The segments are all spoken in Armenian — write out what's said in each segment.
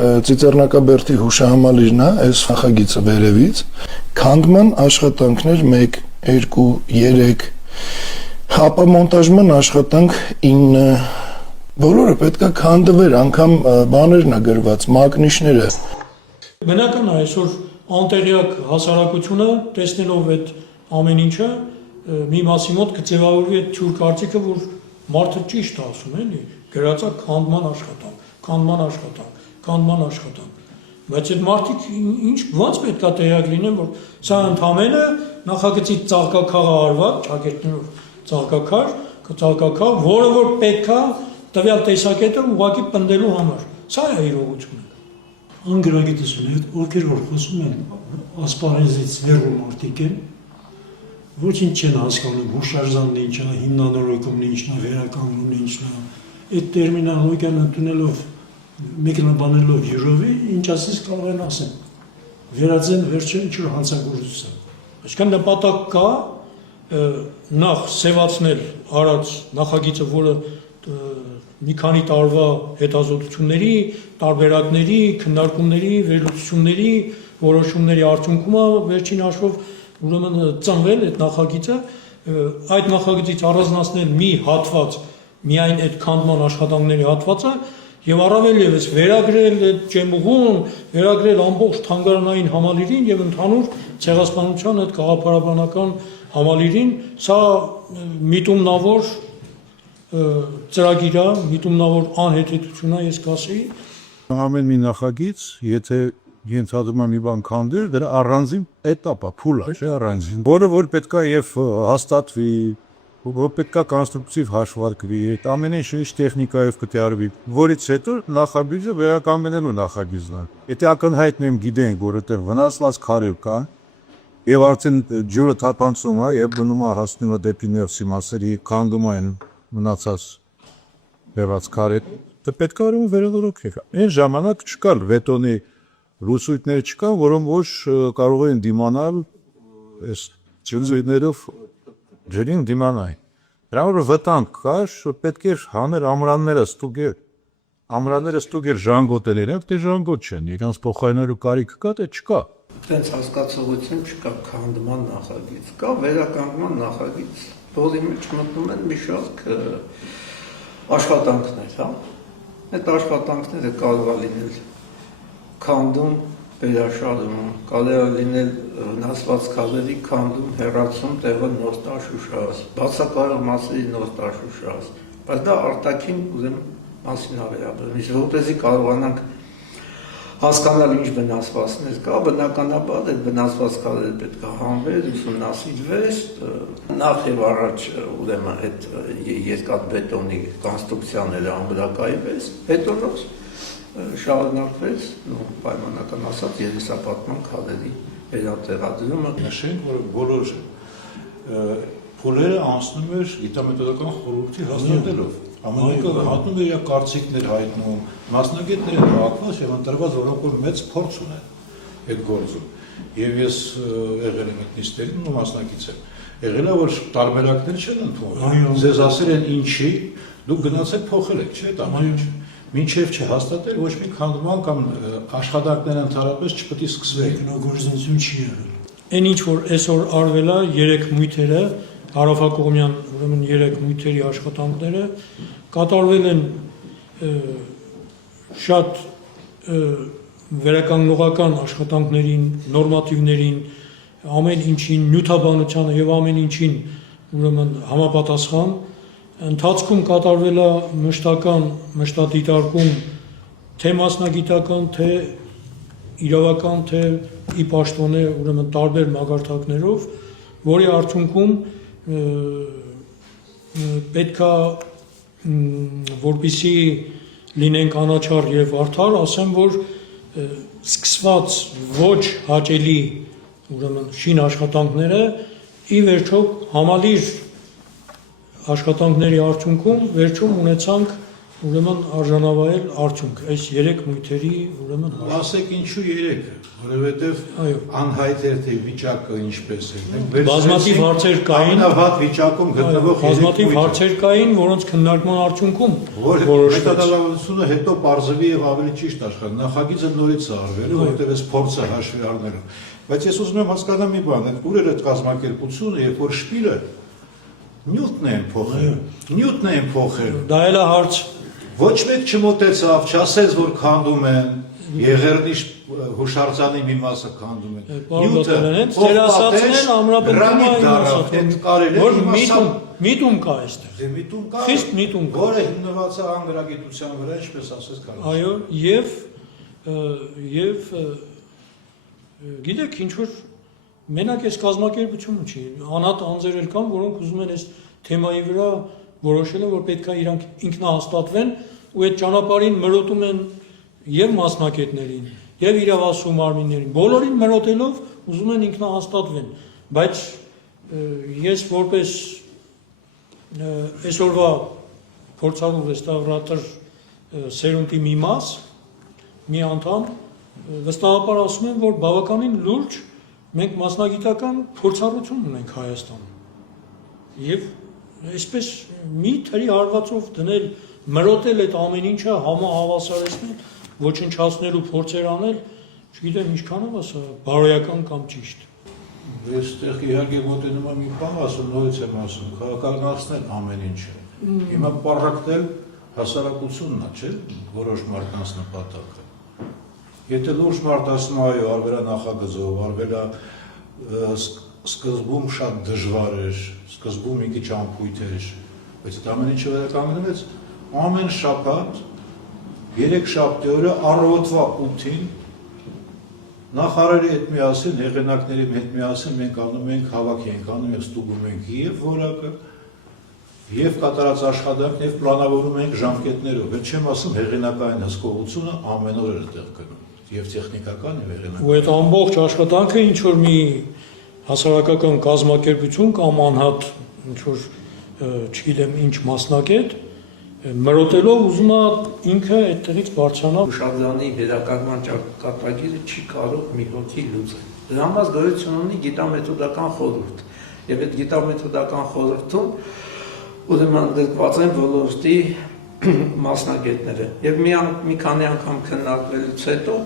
Ծիծեռնակաբերդի հուշահամալիրն է, այս նախագիծը վերևից, քանդման աշխատանքներ 1, 2, 3, հապամոնտաժման աշխատանք 9, բոլորը պետք է քանդվեր, անգամ բաներն է գրված, մակնիշները։ Բնական է այսօր անտեղյակ հասարակությունը տեսնելով այդ ամեն ինչը մի մասի մոտ կձևավորվի այդ թյուր կարծիքը, որ մարդը ճիշտ ասում է, էլի, գրածա քանդման աշխատանք, բայց այդ մարդիկ ոնց պետք է տեղյակ լինեն, որ սա ընդամենը նախագծի ծաղկաքաղ արված, ճակերտներով ծաղկաքաղ, որը որ պետք է տվյալ տեսակետը ուղղակի պնդելու համար, սա է իրողությունը։ Անգրագիտություն, ովքեր որ խոսում են ասպարեզից հեռու մարդիկ են, ոչինչ չեն հասկանում, հուշարձանն ինչ է, հիմնանորոգումն ինչն է, վերականգնումն ինչն է, այդ տերմինոլոգիան ընդունելով, մեկնաբանելով յուրովի, ինչ ասես կարող են ասեն, վերածեն վերջը ինչ-որ հանցագործության։ Այսինքն նպատակ կա նախ սևացնել արած նախագիծը, որը մի քանի տարվա հետազոտությունների, տարբերակների, քննարկումների, վերլուծությունների, որոշումների արդյունքում է վերջին հաշվով ուրեմն ծնվել այդ նախագիծը, այդ նախագծից առանձնացնել մի հատված, միայն այդ քանդման աշխատանքների հատվածը եւ առավել եւս վերագրել այդ ճեմուղուն, վերագրել ամբողջ թանգարանային համալիրին եւ ընդհանուր ցեղասպանության այդ գաղափարաբանական համալիրին, սա միտումնավոր ծրագիր է, միտումնավոր անհետեթություն է, ես կասեի։ Ամեն մի նախագիծ, եթե ենթադրում է մի բան քանդել, դրա առանձին էտապ է, փուլ է, չէ՞ առանձին, որը որ պետք է եւ հաստատվի, որ պետք է կոնստրուկտիվ հաշվարկվի, այդ ամեն ինչ տեխնիկայով պետք է արվի, որից հետո նախագիծը վերականգնելու նախագիծն է։ Եթե ակնհայտն եմ գիտենք, որ այդտեղ վնասված քարեր կա, եւ արդեն ջուրը թափանցում է եւ գնում է հասնում է դեպի ներսի մասերի քանդում են մնացած վերած քարեր, դա պետք է արում վերելրոք։ Այն ժամանակ չկար բետոնի լուսույթներ չկան, որոնք ոչ կարող են դիմանալ այս ջրզույթներով ջրին դիմանային։ Դրա համար վտանգ կար, պետք է հաներ ամրանները ստուգեր ժանգոտել են, դե ժանգոտ չեն, իրանց փոխարինելու կարիք կա, դե չկա։ Այդպես հասկացողություն չկա քանդման նախագիծ, կա վերականգնման նախագիծ, որի մեջ մտնում են մի շարք աշխատանքներ, հա։ Այդ աշխատանքները կարող է լինել քանդում, վերաշարում, կարող է լինել վնասված քարերի քանդում, հեռացում, տեղը նոր տաշուշահաս, բացակայող մասերի նոր տաշուշահաս, բայց դա արտաքին ուրեմն մասին ավերաբերում, իսկ որպեսզի կարողանանք հասկանալ ինչ վնասվածքներ կա, բնականաբար այդ վնասված քարերը պետք է հանվեր, ուսումնասիրվեր, նախ եւ առաջ ուրեմն այդ երկաթբետոնի կոնստրուկցիաները ամրակայվեց, հետո նոր շարունակվեց, պայմանական ասած երեսապատման քարերի վերատեղադրումը։ Նշենք, որ բոլոր փուլերը անցնում էր գիտամետոդական խորհրդի հաստատելով։ Ամենը հատնում է իր կարծիքներ հայտնում, մասնագետներ են հավաքված եւ ընտրված, որոնք որ մեծ փորձ ունեն այդ գործում։ Եվ ես եղել եմ այդ նիստերին ու մասնակից եմ։ Եղել է որ տարբերակներ չեն ընդունվել։ Ձեզ ասել են ինչի, դուք գնացեք փոխել եք, չէ՞, տամարիչ։ Մինչև չհաստատել ոչ մի քանդման կամ աշխատանքներ ընդհանրապես չպետք է սկսվեն։ Գործունեություն չի եղել։ Այն ինչ որ այսօր արվել է, 3 մույթերը, հարավակողմյան ուրեմն 3 մույթերի աշխատանքները կատարվել են շատ վերականգնողական աշխատանքներին, նորմատիվներին, ամեն ինչին, նյութաբանությանը եւ ամեն ինչին ուրեմն համապատասխան ընթացքում կատարվել է մշտադիտարկում թե մասնագիտական, թե իրավական, թե ի պաշտոնե ուրեմն տարբեր մագարտակներով, որի արդյունքում պետքա որպեսզի լինենք անաչառ եւ արդար, ասեմ, որ սկսված ոչ հաճելի ուրեմն շին աշխատանքները ի վերջո համալիր աշխատանքների արդյունքում վերջում ունեցանք ուրեմն արժանավայել արդյունք այս 3 մույթերի ուրեմն Ասեք ինչու 3, որովհետև այո անհայտ էր թե վիճակը ինչպես է։ բազմաթիվ հարցեր կային Ամենավատ վիճակում գտնվող բազմաթիվ հարցեր կային, որոնց քննարկման արդյունքում որ որոշվեց հետադարձությունը հետո բարձվի եւ ավելի ճիշտ աշխարհ։ Նախագիծը նորից է արվելու, որովհետեւ այս փորձը հաշվի առնելու։ Բայց ես ուզում եմ հասկանալ մի բան, այդ ուր էր այդ կազմակերպությունը, երբ որ շպիլը նյութն են փոխել։ Նյութն են փոխել։ դա էլ է հարց Ոչ մեկ չմոտեցավ, չասեց, որ քանդում են Եղեռնի հուշարձանի մի մասը քանդում են։ Նյութը ձեր ասածն ամրապնդում է այդ կարելի որ միտում կա այստեղ։ Դե միտում կա։ Խիստ միտում կա։ Որը հիմնված է անգրագիտության վրա, ինչպես ասես կարող։ Այո, եւ գիտեք ինչ որ մենակ այս կազմակերպությունը չի, անհատ անձեր էլ կան, որոնք ուզում են այս թեմայի վրա որոշել են, որ պետք է իրանք ինքնահաստատվեն ու այդ ճանապարհին մրոտում են եւ մասնակիցներին, եւ իրավասու մարմիններին, բոլորին մրոտելով ուզում են ինքնահաստատվեն, բայց ես որպես այսօրվա փորձառու ռեստավրատոր սերունդի մի մաս, մի անդամ վստահաբար ասում եմ, որ բավականին լուրջ մենք մասնագիտական փորձառություն ունենք Հայաստանում եւ այսպես մի թրի հարվածով դնել մրոտել այդ ամեն ինչը համահավասարեցնել ոչնչացնելու փորձեր անել չգիտեմ ինչքան է սա բարոյական կամ ճիշտ Այստեղ իհարկե մոտենում եմ մի բան ասում նորից եմ ասում քաղաքականացնել ամեն ինչը հիմա պարակտել հասարակությունն է չէ որոշ մարդկանց նպատակը եթե լուրջ մարդ ասում այո արվերա նախագծով արվերա սկզբում շատ դժվար էր, սկզբում մի քիչ անփույթ էր, բայց այդ ամեն ինչը վերականգնվեց ամեն շաբաթ 3 շաբթի օրը առավոտվա 8-ին նախարարի հետ միասին, հեղինակների հետ միասին մենք անում ենք հավաք ենք անում եւ ստուգում ենք եւ որակը եւ կատարած աշխատանքն եւ պլանավորում ենք ժամկետներով, եւ չեմ ասում հեղինակային հսկողությունը ամեն օր է տեղ գնում եւ տեխնիկական եւ հեղինակական։ Ու այդ ամբողջ աշխատանքը ինչ որ մի հասարակական կազմակերպություն կամ անհատ ինչ որ չգիտեմ ինչ մասնակետ մրոտելով ուզում է ինքը այդտեղից բարձրանալ Հուշարձանի վերականգնման ճակատագիրը չի կարող մի հոգի լուծել։ Դրա համար գոյություն ունի գիտամեթոդական խորհուրդ։ Եվ այդ գիտամեթոդական խորհրդում ուրեմն դրկված են ոլորտի մասնագետները։ Եվ մի քանի անգամ քննարկվելուց հետո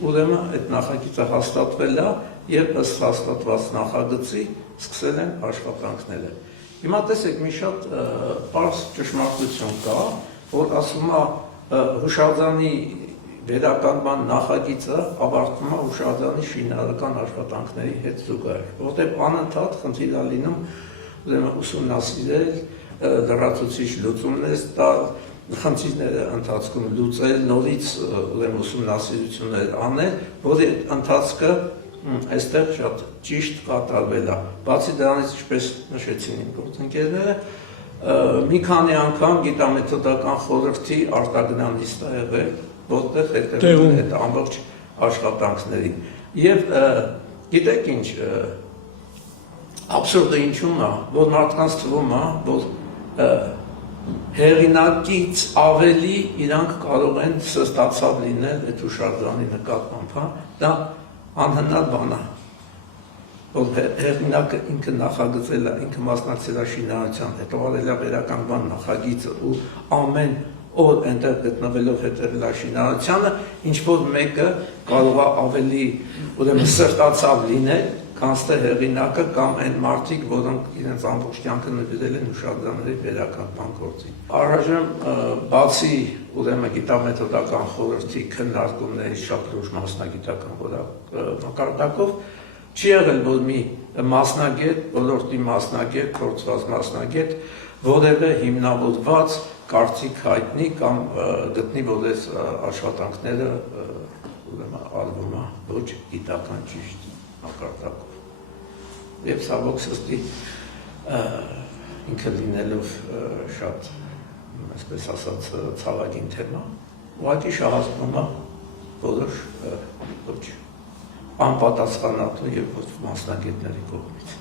ուրեմն այդ նախագիծը հաստատվել է եւ ըստ հաստատված նախագծի սկսել են աշխատանքները։ Հիմա տեսեք մի շատ պարզ ճշմարտություն կա, որ ասում է հուշարձանի վերականգնման նախագիծը ավարտվում է հուշարձանի շինարարական աշխատանքների հետ զուգահեռ, որտեղ անընդհատ խնդիր է լինում ուրեմն ուսումնասիրել, լրացուցիչ լուծումներ տալ, խնդիրները ընթացքում լուծել, նորից ուրեմն ուսումնասիրություններ անել, որի ընթացքը այստեղ շատ ճիշտ կատարվել է։ Բացի դրանից, ինչպես նշեցին իմ գործընկերները, մի քանի անգամ գիտամեթոդական խորհրդի արտագնան լիստ է եղել, որտեղ հետևում է այդ ամբողջ աշխատանքներին։ Եվ գիտեք ինչ, աբսուրդը ինչու՞մ է, որ մարդկանց թվում է, որ հեղինակից ավելի իրանք կարող են սստացավ լինել այդ հուշարձանի նկատմամբ, դա անհնար բան է, որ հեղինակը ինքը նախագծել է, ինքը մասնակցել է շինարարության, հետո արել է վերականգնման նախագիծը ու ամեն օր այնտեղ գտնվելով հետևել է շինարարությանը, ինչ որ մեկը կարող է ավելի ուրեմն սրտացավ լինել, քան թե հեղինակը կամ այն մարդիկ, որոնք իրենց ամբողջ կյանքը նվիրել են հուշարձանների վերականգնման գործին։ Առայժմ բացի ուրեմն գիտամեթոդական խորհրդի քննարկումների շատ լուրջ մասնագիտական մակարդակով չի եղել որ մի մասնագետ, ոլորտի մասնագետ, փորձված մասնագետ, որևէ հիմնավորված կարծիք հայտնի կամ գտնի, որ այս աշխատանքները ուրեմն արվում է ոչ գիտական ճիշտ մակարդակով։ Եվ ցավոք սրտի ինքը լինելով շատ, այսպես ասած, ցավագին թեմա, ուղղակի շահազդում է որոշ ոչ անպատասխանատու եւ ոչ մասնագետների կողմից։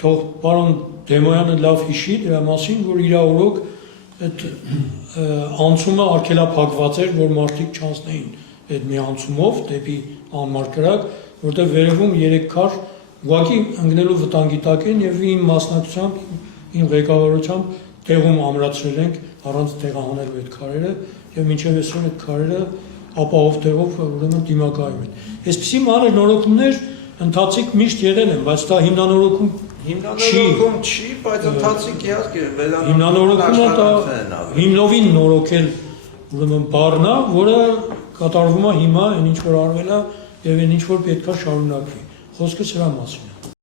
Թող պարոն Դեմոյանը լավ հիշի դրա մասին, որ իր օրոք այդ անցումը արգելափակված էր, որ մարդիկ չանցնեին այդ մի անցումով դեպի անմարգարակ, որտեղ վերևում 3 քար ուղղակի ընկնելու վտանգի տակ են եւ իմ մասնակցությամբ, իմ ղեկավարությամբ տեղում ամրացրել ենք առանց տեղահանելու այդ քարերը եւ մինչեւ այսօր այդ քարերը ապահով տեղով ուրեմն դիմակայում են։ Այսպիսի մանր նորոգումներ ընթացիկ միշտ եղել են, բայց դա հիմնանորոգում Հիմնանորոգում չի, բայց ընթացիկ իհարկե հիմնանորոգումը դա հիմնովին նորոգել ուրեմն բառն է, որը կատարվում է հիմա, այն ինչ որ արվել է եւ այն ինչ որ պետքա շարունակվի։ Խոսքը սրա մասին է։